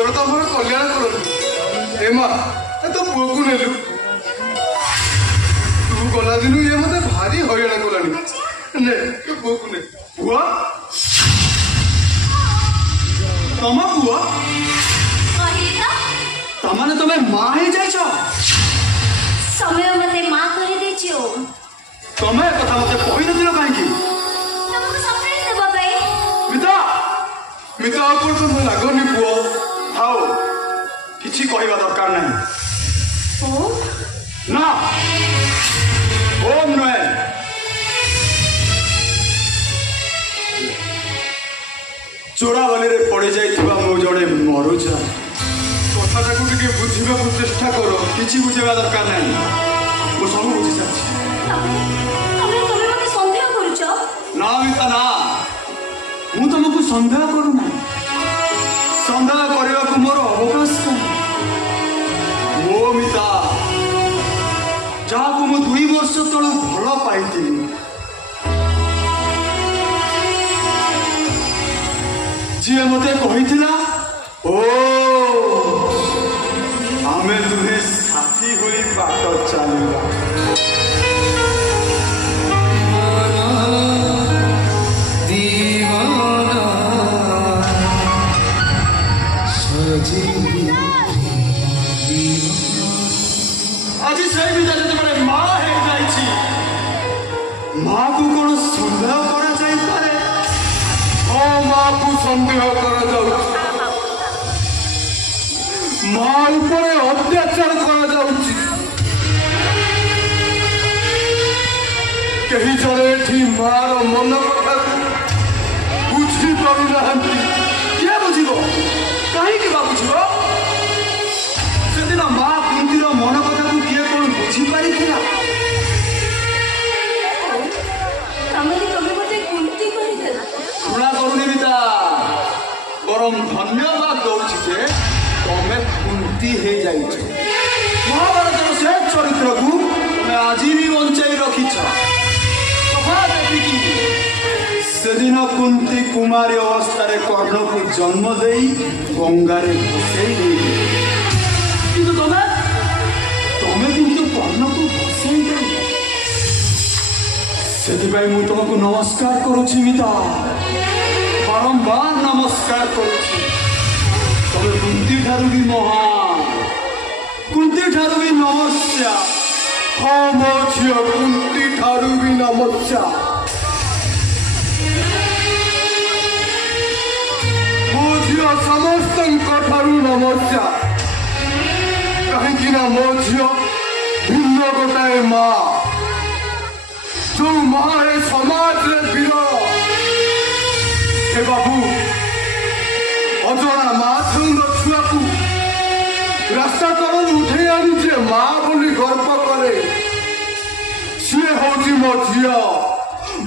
ईश्वर तो आम कल्याण कर तो पुआ को नेलु तू गला दिन ये मत भारी हईराण कलानी ने पुआ को ने पुआ तम पुआ तमाने तुम माँ ही जाइछ समय मते माँ कर देछो तमे कथा मते कहि न दिनो काहे की तुमको सरप्राइज देबो भाई मिता मिता ऊपर तो लागोनी पुआ आओ किछि कहबा दरकार नहीं ओ ना ओम नय चोरावाली रे पड़े जाइथिबा मो जड़े मरुजा कथाटा को टिके बुझिबा को चेष्टा करो किछि बुझेबा दरकार नहीं मो सब बुझि साछि तमे मते संदेह करूछ ना मिता ना मु तुमको संदेह करू ना संदेह करबा को मोर अवकाश ओ मिता जहाँ को मु 2 वर्ष तळु भल पाइथिली जी मते कहिथिला ओ आमे दुहे साथी होई बाट चलिबा दीवाना सजी आज से विदा जते बड़े मां हे जाईची मां को कोन संदेह करा जाई पारे ओ मां को संदेह करा जाऊ मां ऊपर अत्याचार करा जाउची कहीं जड़े एठी मार मन कथा बुझी पारु नाहंती के बुझिबो काहे के बा बुझिबो सेदिन मां कुंतीर मन कथा को किए कोन बुझी पारी थिला तमे मते कुंती कहि सुना करूनी बिता परम धन्यवाद दउछि जे तमे कुंती हे जाइछ महाभारत से चरित्र को तमे आज भी बंचाई रखिछ सेदिन कुंती कुमारी अवस्था कर्ण को जन्म दे गंगारे भसई किंतु तमे किंतु कर्ण को भसई दे सेदिबाई मु तुमको नमस्कार करुछि मिता बारंबार नमस्कार करुछि तमे कुंती ठारू भी महान कुंती ठारू भी नमस्या हाँ मो झियो कुंती ठारू भी नमस्या मो झियो समस्त ठारू नमस्या कहीं मो झियो भिन्न गोटाए माँ जो माँ है समाज रे विरल हे बाबू अजरा माँ छुआ को रास्ता तल उठे आनी जे माँ बोली गर्व करे सी हूँ मो झियो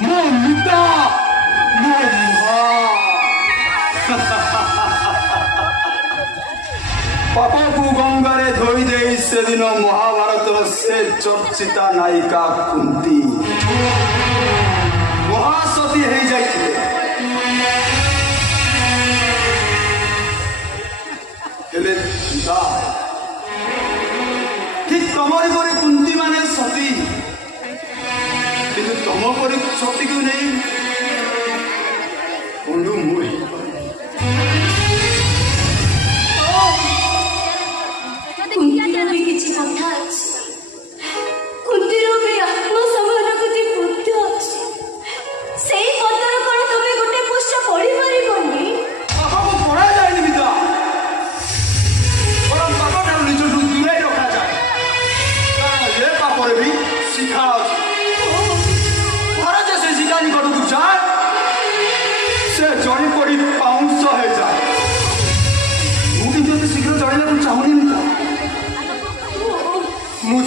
मो मिता मो माँ पाप को गंगारे धोई दे से दिन महाभारत से चर्चिता नायिका कुंती महासती हो जाइए ठीक तमरी परी कुंती माने सती किंतु तम परी सती को नहीं बंधु मुई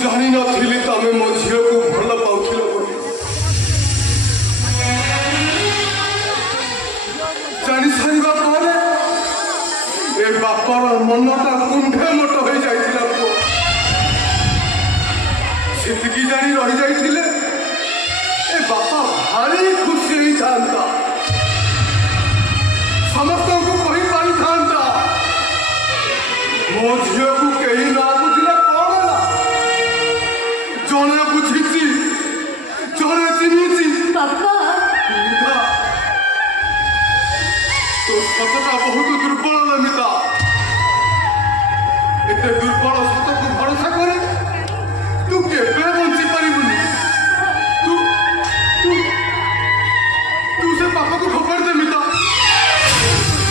जानी नी तमें मो झील को भल पाउल जानी सारा पर ए बापर मनटा कुंठे मट हो जाता से जानी रही जाते ए बापा भारी खुशी होता समस्त को कही पारि था ସତଟା ବହୁତ ଦୁର୍ବଳ ନମିତା। ଏତେ ଦୁର୍ବଳ ସତକୁ ଭରସା କରି ତୁ କେବେ ବଞ୍ଚି ପାରିବୁନି। ତୁ ତୁ ତୁ ସେ ପାପକୁ ଫୋପାଡ଼ି ଦେ ମିତା।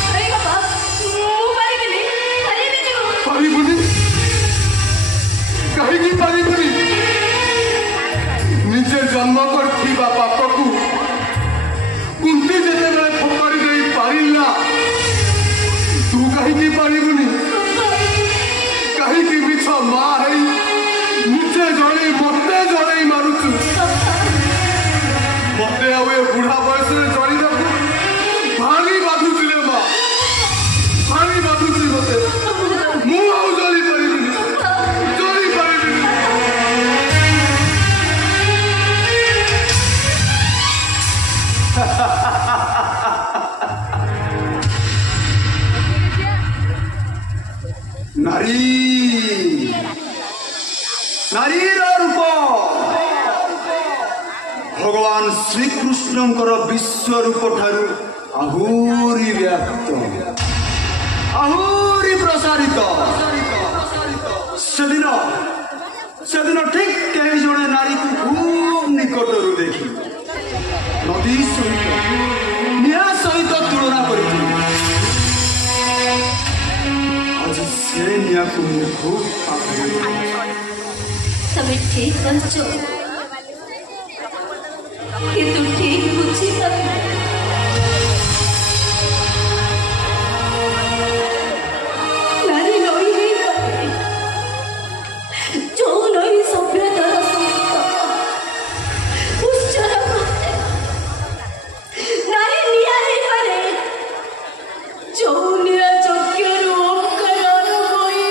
अरे बाबा ମୁଁ ପାରିବିନି ପାରିବୁନି କାହିଁକି ପାରିବୁନି? ନିଜେ ଜନ୍ମ କରିଥିବା ପାପକୁ କୁନ୍ତି ଯେତେବେଳେ ଫୋପାଡ଼ି ଦେଇ ପାରିଲା ତୁ କାହିଁକି ପାରିବୁନି? କାହିଁକି ମିଛ ମା ହେଇ ନିଜେ ଜଣେଇ ମତେ ଜଣେଇ ମାରୁଛୁ? ମତେ ଆଉ ଏ ବୁଢା ବୟସରେ ଜଣିବାକୁ ଭାରି ବାଧୁଛି ରେ ମା, ଭାରି ବାଧୁଛି ମତେ। ମୁଁ ଆଉ ଜଳି ପାରିବିନି, ଜଳି ପାରିବିନି। ନାରୀ ନାରୀର ରୂପ ଭଗବାନ ଶ୍ରୀକୃଷ୍ଣଙ୍କର ବିଶ୍ୱରୂପ ଠାରୁ ଆହୁରି ବ୍ୟାପ୍ତ, ଆହୁରି ପ୍ରସାରିତ। ସେଦିନ ଠିକ୍ କେହି ଜଣେ ନାରୀକୁ ଖୁବ୍ ନିକଟରୁ ଦେଖି ନଦୀ ସହିତ ନିଆଁ ସହିତ ତୁଳନା କରିଥିଲି। ଆଜି ସେ ନିଆଁକୁ ମୁଁ ଖୁବ୍ ପାଖରେ ତମେ ଠିକ୍ କହିଛ କିନ୍ତୁ ଠିକ୍ ବୁଝିପାରୁନ। ନାରୀ ନଈ ହେଇପାରେ, ଯୋଉ ନଈ ସଭ୍ୟତାର ଉଚ୍ଚର ପ୍ରତ୍ୟେକ। ନାରୀ ନିଆଁ ହେଇପାରେ, ଯୋଉ ନିଆଁ ଯଜ୍ଞରୁ ଓଙ୍କାର ଅନୁଭବୀ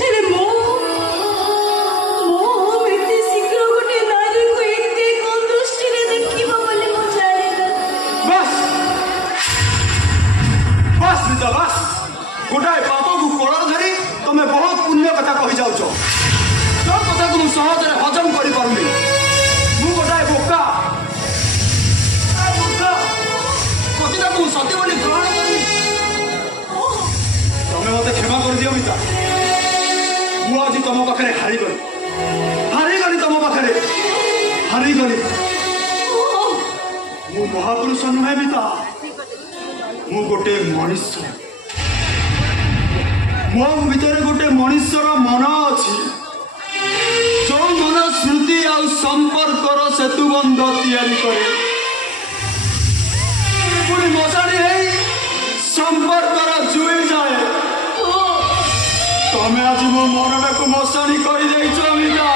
ହେଲେ ମୁଁ ଏତେ ଶୀଘ୍ର ଗୋଟେ ନାରୀକୁ ଏତେ କମ ଦୃଷ୍ଟିରେ ଦେଖିବ ବୋଲି ମୁଁ ଜାଣିନଥିଲି। ବାସ୍ ବାସ୍ ମିତା ବାସ୍। ଗୋଟାଏ ପାପକୁ କୋଳରେ ଧରି ତମେ ବହୁତ ପୁଣ୍ୟ କଥା କହିଯାଉଛ, ଯୋଉ କଥାକୁ ମୁଁ ସହଜରେ ହଜମ କରିପାରୁନି। ମୁଁ ଗୋଟାଏ ବୋକା, କଥାଟାକୁ ମୁଁ ସତ୍ୟ ବୋଲି ଗ୍ରହଣ କରିବି। ତମେ ମତେ କ୍ଷମା କରିଦିଅ ମିତା। ମୁଁ ଆଜି ତମ ପାଖରେ ହାରିଗଲି, ହାରିଗଲି ତମ ପାଖରେ, ହାରିଗଲି। ମୁଁ ମହାପୁରୁଷ ନୁହେଁ ମିତା, ମୁଁ ଗୋଟେ ମଣିଷ। ମୋ ଭିତରେ ଗୋଟେ ମଣିଷର ମନ ଅଛି, ଯୋଉ ମନ ସ୍ମୃତି ଆଉ ସମ୍ପର୍କର ସେତୁବନ୍ଧ ତିଆରି କରେ, ପୁଣି ମଶାଣି ହେଇ ସମ୍ପର୍କର ଜୁଇ ଯାଏ। ତମେ ଆଜି ମୋ ମନଟାକୁ ମଶାଣି କରିଦେଇଛ ମିତା।